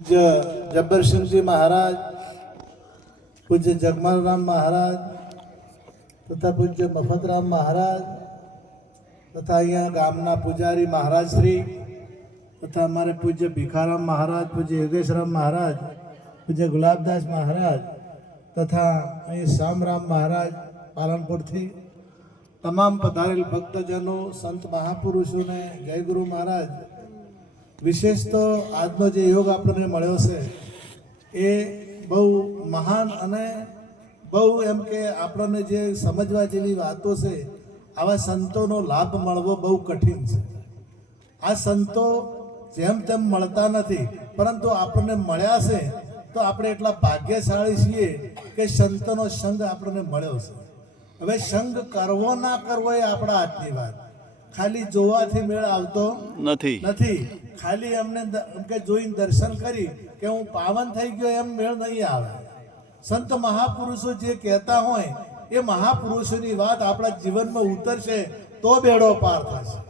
पूज्य जब्बर सिंह जी महाराज, पूज्य जगमल राम महाराज तथा पूज्य मफतराम महाराज तथा अहिया गामना पुजारी महाराज श्री तथा हमारे पूज्य भिखाराम महाराज, पूज्य योगेशराम महाराज, पूज्य गुलाबदास महाराज तथा અહીં શામરામ महाराज पालनपुर थी तमाम पधारेल भक्तजनों, संत महापुरुषों ने जय गुरु महाराज। विशेष तो આજનો જે યોગ આપણને મળ્યો છે એ બહુ મહાન અને બહુ એમ કે આપણને જે સમજવા જેવી વાતો છે, આવા સંતોનો લાભ મળવો બહુ કઠિન છે। આ સંતો જેમ તેમ મળતા નથી, પરંતુ આપણને મળ્યા છે તો આપણે એટલા ભાગ્યશાળી છીએ કે સંતોનો સંગ આપણને મળ્યો છે। હવે સંગ કરવો ના કરવો એ આપણા હાથની વાત, ખાલી જોવાથી મેળ આવતો નથી। ખાલી અમને કે જોઈને દર્શન કરી કે હું પાવન થઈ ગયો એમ મેળ નહીં આવે। સંત મહાપુરુષો જે કહેતા હોય એ મહાપુરુષોની વાત આપણા જીવનમાં ઉતરશે તો બેડો પાર થશે।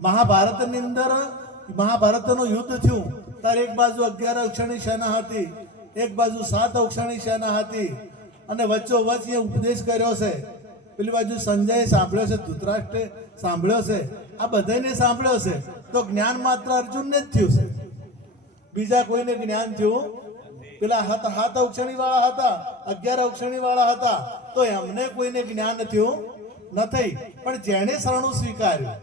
મહાભારતની અંદર મહાભારતનું યુદ્ધ થયું ત્યારે એક બાજુ 11 અક્ષરની સેના હતી, એક બાજુ 7 અક્ષરની સેના હતી અને વચ્ચોવચ્ચ એ ઉપદેશ કર્યો છે। પેલી બાજુ સંજયે સાંભળ્યો છે, ધૃતરાષ્ટ્રે સાંભળ્યો છે, આ બધાને સાંભળ્યો છે, તો જ્ઞાન માત્ર અર્જુનને જ થયું છે, બીજા કોઈને જ્ઞાન થયું। પેલા 7 અક્ષણી વાળા હતા, 11 અક્ષણી વાળા હતા, તો એમને કોઈને જ્ઞાન થયું નથી। પણ જેણે શરણું સ્વીકાર્યું,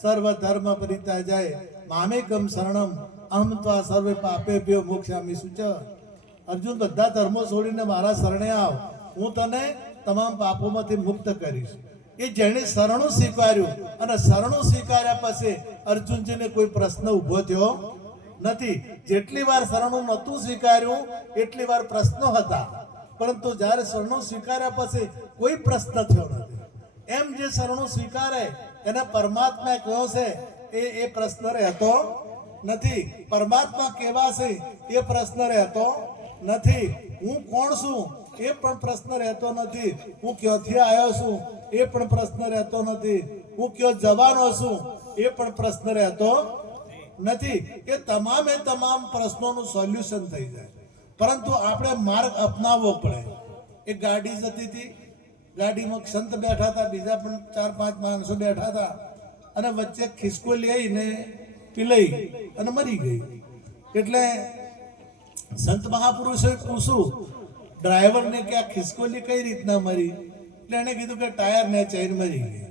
સર્વ ધર્મ પરિત્યાજ્ય મામેકમ શરણમ અહમ ત્વા સર્વે પાપેભ્યો મોક્ષામિ શુચ। અર્જુન, બધા ધર્મો છોડીને મારા શરણે આવ, હું તને તમામ પાપોમાંથી મુક્ત કરીશ। એ જેણે શરણું સ્વીકાર્યું અને શરણું સ્વીકાર્યા પછી અર્જુનજીને કોઈ પ્રશ્ન ઊભો થયો નથી। જેટલી વાર શરણું નહોતું સ્વીકાર્યું એટલી વાર પ્રશ્નો હતા, પરંતુ જ્યારે શરણું સ્વીકાર્યા પછી કોઈ પ્રશ્ન થયો નથી। એમ જે શરણું સ્વીકારે એને પરમાત્મા કહ્યો છે એ પ્રશ્ન રહેતો નથી। પરમાત્મા કેવા છે એ પ્રશ્ન રહેતો નથી। હું કોણ છું એ પણ પ્રશ્ન રહેતો નથી। હું ક્યાંથી આવ્યો છું એ પણ પ્રશ્ન રહેતો નથી। હું ક્યાં જવાનો છું એ પણ પ્રશ્ન રહેતો નથી। એ તમામે તમામ પ્રશ્નોનું સોલ્યુશન થઈ જાય, પરંતુ આપણે માર્ગ અપનાવવો પડે। એક ગાડી જતી હતી, ગાડીમાં સંત બેઠા હતા, બીજા પણ 4-5 માણસો બેઠા હતા અને વચ્ચે ખિસકોલી આવીને પીલાઈ અને મરી ગઈ। એટલે સંત મહાપુરુષોએ પૂછ્યું ડ્રાઈવરને કે આ ખિસકોલી કઈ રીતના મરી? એટલે એને કીધું કે ટાયર ને ચેન મરી ગઈ।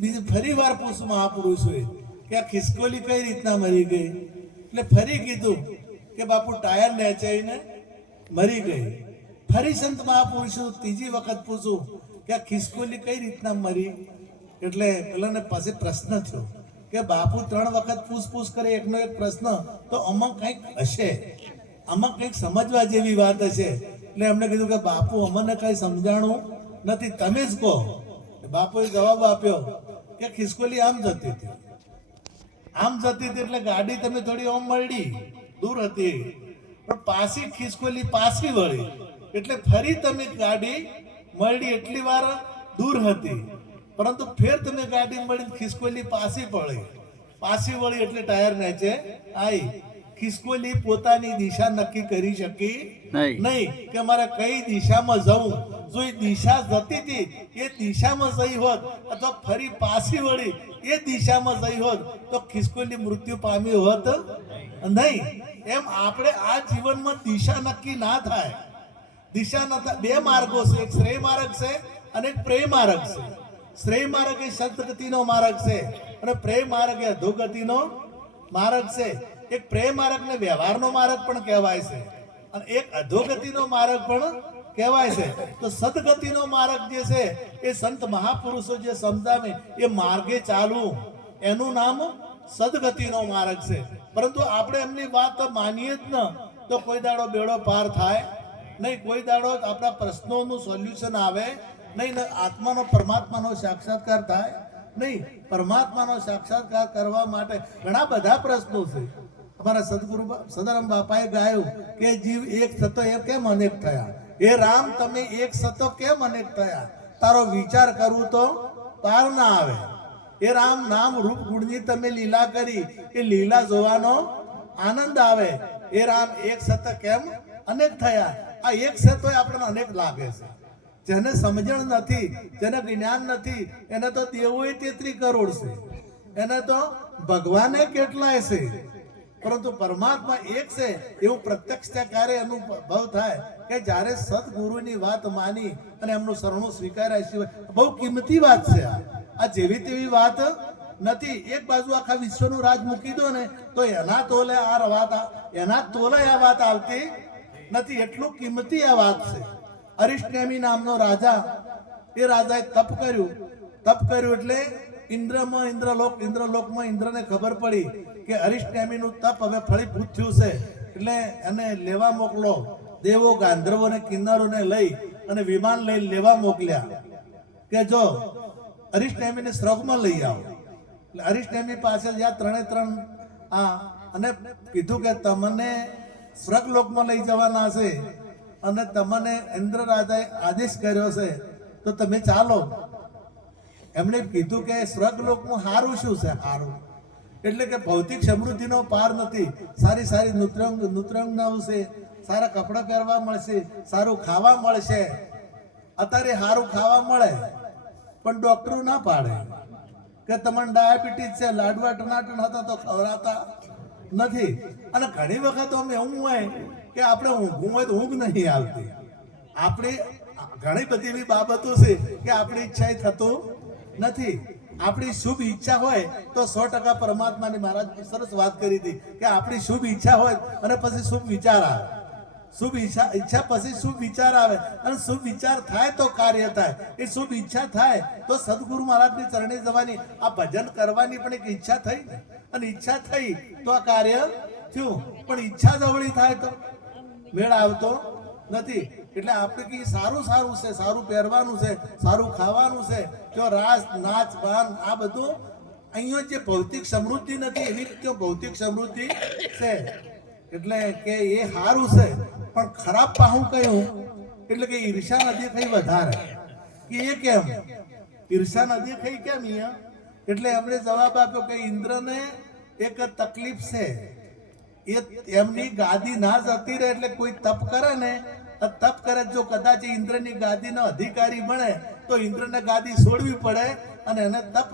બીજે ફરી વાર પૂછ્યું મહાપુરુષોએ કે આ ખિસકોલી કઈ રીતના મરી ગઈ? એટલે ફરી કીધું કે બાપુ ટાયર ને ચેન મરી ગઈ। ફરી સંત મહાપુરુષો ત્રીજી વખત પૂછ્યું કે આ ખિસકોલી કઈ રીતના મરી? એટલે પેલાને પાસે પ્રશ્ન થયો કે બાપુ 3 વખત પૂછપૂછ કરે એકનો એક પ્રશ્ન, તો આમાં કંઈક હશે, આમાં કંઈક સમજવા જેવી વાત હશે। એટલે એમણે કીધું કે બાપુ અમને કઈ સમજાણું નથી, તમે જ કહો। બાપુએ જવાબ આપ્યો કે ખિસકોલી આમ જતી હતી, આમ જતી હતી એટલે ગાડી તમે થોડી આમ મળી દૂર હતી, પણ પાછી ખિસકોલી પાછી વળી એટલે ફરી તમે ગાડી મળી એટલી વાર દૂર હતી, પરંતુ ફેર તમે ગાડી મળી ખિસકોલી પાછી વળી એટલે ટાયર નીચે આવી। ખિસકોલી પોતાની દિશા નક્કી કરી શકી નહીં કે મારે કઈ દિશામાં જવું। જો એ દિશા જતી હતી એ દિશામાં જઈ હોત અથવા ફરી પાછી વળી એ દિશામાં જઈ હોત તો ખિસકોલી મૃત્યુ પામી હોત નહીં। એમ આપણે આ જીવનમાં દિશા નક્કી ના થાય। દિશા ન થાય, 2 માર્ગો છે, એક શ્રેય માર્ગ છે અને એક પ્રેય માર્ગ છે। શ્રેય માર્ગ એ સદગતિનો માર્ગ છે અને પ્રેય માર્ગ એ અધોગતિનો માર્ગ છે। એક પ્રેય માર્ગને વ્યવહારનો માર્ગ પણ કહેવાય છે અને એક અધોગતિનો માર્ગ પણ કહેવાય છે। તો સદગતિનો માર્ગ જે છે એ સંત મહાપુરુષો જે સમજાવે એ માર્ગે ચાલવું એનું નામ સદગતિનો માર્ગ છે। પરંતુ આપણે એમની વાત માનીએ જ ન તો કોઈ દાડો બેડો પાર થાય નહીં, કોઈ દાડો આપણા પ્રશ્નોનું સોલ્યુશન આવે નહીં, આત્માનો પરમાત્માનો સાક્ષાત્કાર થાય નહીં। પરમાત્માનો સાક્ષાત્કાર કરવા માટે ઘણા બધા પ્રશ્નો છે। અમારા સદગુરુ સદારામ બાપાએ ગાયું કે જીવ એક થતો એ કેમ અનેક થયા? હે રામ, તમે એક થતો કેમ અનેક થયા? તારો વિચાર કરું તો પાર ના આવે। હે રામ, નામ રૂપ ગુણની તમે લીલા કરી, એ લીલા જોવાનો આનંદ આવે. એ રામ એક સત કેમ અનેક થયા. આ એક સત હોય આપણને અનેક લાગે છે. જેને સમજણ નથી, જેને જ્ઞાન નથી, એને તો દેવોય 33 કરોડ છે, એને તો ભગવાને કેટલાય છે, પરંતુ પરમાત્મા એક છે એવું પ્રત્યક્ષ ક્યારે અનુભવ થાય કે જ્યારે સદગુરુની વાત માની અને એમનું શરણું સ્વીકાર્યા સિવાય. બહુ કિંમતી વાત છે આ જેવી તેવી વાત નથી. એક બાજુ આખા વિશ્વનું રાજ મૂકી દો ને તો એના તોલે આ વાત, એના તોલે આ વાત આવતી નથી. એટલું કિંમતી આ વાત છે. અરિષ્ટનેમી નામનો રાજા, એ રાજાએ તપ કર્યું. તપ કર્યું એટલે ઇન્દ્રલોકમાં ઇન્દ્રને ખબર પડી કે અરિષ્ટનેમીનું તપ હવે ફળીભૂત થયું છે, એટલે એને લેવા મોકલો. દેવો ગાંધર્વોને કિન્નરોને લઈ અને વિમાન લઈ લેવા મોકલ્યા કે જો અરિષ્ટનેમીને સ્વર્ગમાં લઈ આવો. એટલે અરિષ્ટનેમી પાસે જ્યાં 3 અને કીધું કે તમને સ્વર્ગલોકમાં લઈ જવાના છે અને તમને ઇન્દ્ર રાજાએ આદેશ કર્યો છે તો તમે ચાલો. એમણે કીધું કે સ્વર્ગલોકમાં હારું શું છે? હારું એટલે કે ભૌતિક સમૃદ્ધિનો પાર નથી. સારી સારી નૃત્યાંગનાઓ છે, સારા કપડાં પહેરવા મળશે, સારું ખાવા મળશે. અત્યારે સારું ખાવા મળે પણ ડોક્ટરો ના પાડે કે તમને ડાયાબિટીસ છે, લાડવા ટનાટન હતા તો ખવડાતા નથી. અને ઘણી વખત અમે એવું હોય કે આપણે ઊંઘવું હોય તો ઊંઘ નહીં આવતી. આપણે ઘણી બધી એવી બાબતો છે કે આપણી ઈચ્છા થતું નથી. આપણી શુભ ઈચ્છા હોય તો 100% પરમાત્માની મહારાજ સરસ વાત કરી હતી કે આપણી શુભ ઈચ્છા હોય અને પછી શુભ વિચાર આવે. શુભ ઈચ્છા પછી શુભ વિચાર આવે અને શુભ વિચાર થાય તો કાર્ય થાય. એ શુભ ઈચ્છા થાય તો સદગુરુ મહારાજની ચરણે જવાની, આ ભજન કરવાની પણ એક ઈચ્છા થઈ અને ઈચ્છા થઈ તો આ કાર્ય થયું. પણ ઈચ્છા જવળી થાય તો મેળ આવતો નથી. એટલે આપણે કે સારું છે, સારું પહેરવાનું છે, સારું ખાવાનું છે, જો રાસ નાચ પાન આ બધું અહીંયા જે ભૌતિક સમૃદ્ધિ નથી એવી રીતે ભૌતિક સમૃદ્ધિ છે. એટલે કે એ સારું છે પણ ખરાબ પાહું કયું એટલે કે ઈર્ષા નદી કઈ વધારે કે એ કેમ ઈર્ષા નદી કઈ કેમ અહીંયા? એટલે એમણે જવાબ આપ્યો કે ઇન્દ્રને એક તકલીફ છે. એ એમની ગાદી ના જતી રહે એટલે કોઈ તપ કરે ને, તપ કરે જો કદાચ ઇન્દ્રની ગાદીનો અધિકારી બને તો ઇન્દ્રને ગાદી છોડવી પડે અને એને તપ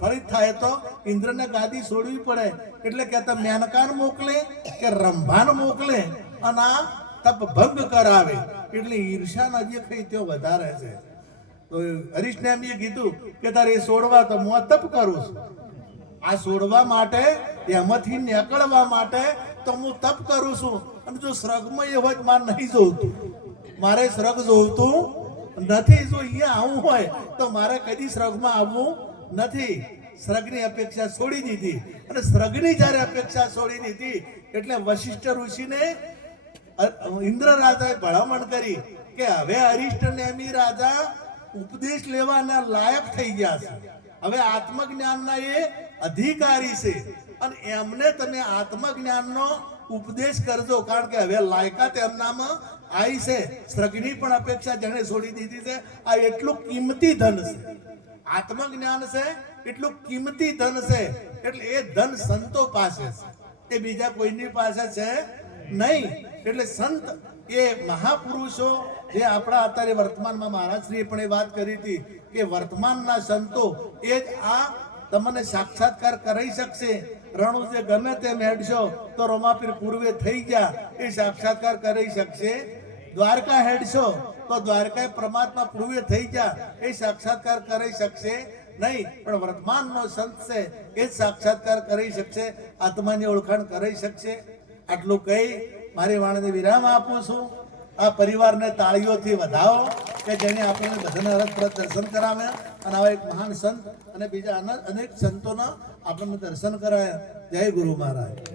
ફળિત થાય તો ઇન્દ્રને ગાદી છોડવી પડે. એટલે કે મેનકાન મોકલે કે રંભાન મોકલે અને આ તપ ભંગ કરાવે. એટલે ઈર્ષા નદી કઈ ત્યાં વધારે છે. તો અરિષ્ટનેમીએ કીધું કે તારે એ છોડવા તો હું તપ કરું છું. આ છોડવા માટે, એમાંથી નીકળવા માટે તો હું તપ કરું છું. અને જો સ્વર્ગમાં એ હોય મારે નહીં જોવતું, મારે સ્વર્ગ જોવતું નથી. જો અહીંયા આવું હોય તો મારે કદી સ્વર્ગમાં આવવું નથી. સ્વર્ગની અપેક્ષા છોડી દીધી. અને સ્વર્ગની જ્યારે અપેક્ષા છોડી દીધી એટલે વશિષ્ઠ ઋષિને ઇન્દ્ર રાજાએ ભલામણ કરી કે હવે અરિષ્ટનેમી રાજા ઉપદેશ લેવાના લાયક થઈ ગયા છે. હવે આત્મજ્ઞાનના એ અધિકારી છે અને એમને તમે આત્મજ્ઞાનનો ઉપદેશ કરજો. કારણ કે હવે લાયકાત એમનામાં આવી છે. સ્વર્ગની પણ અપેક્ષા જેને છોડી દીધી છે. આ એટલું કિંમતી ધન છે, આત્મજ્ઞાન છે એટલું કિંમતી ધન છે. એટલે એ ધન સંતો પાસે છે, એ બીજા કોઈની પાસે છે નહીં. એટલે સંત એ મહાપુરુષો જે આપણા અત્યારે વર્તમાનમાં મહારાજશ્રીએ પણ એ વાત કરી હતી કે વર્તમાનના સંતો એ જ આ તમને સાક્ષાત્કાર કરી શકશે. રણુ જે ગમે તેમ હેડશો તો રોમાપીર પૂર્વે થઈ ગયા એ સાક્ષાત્કાર કરી શકશે. દ્વારકા હેડશો તો દ્વારકા પરમાત્મા પૂર્વે થઈ ગયા એ સાક્ષાત્કાર કરી શકશે નહીં. પણ વર્તમાનનો સંત છે એ જ સાક્ષાત્કાર કરી શકશે, આત્માની ઓળખાણ કરી શકશે. આટલું કહી મારી વાણીને વિરામ આપું છું. આ પરિવારને તાળીઓથી વધાવો કે જેને આપણને બધાને રસપ્રદ દર્શન કરાવ્યા અને આવા એક મહાન સંત અને બીજા અનેક સંતોના આપણને દર્શન કરાયા. જય ગુરુ મહારાજ.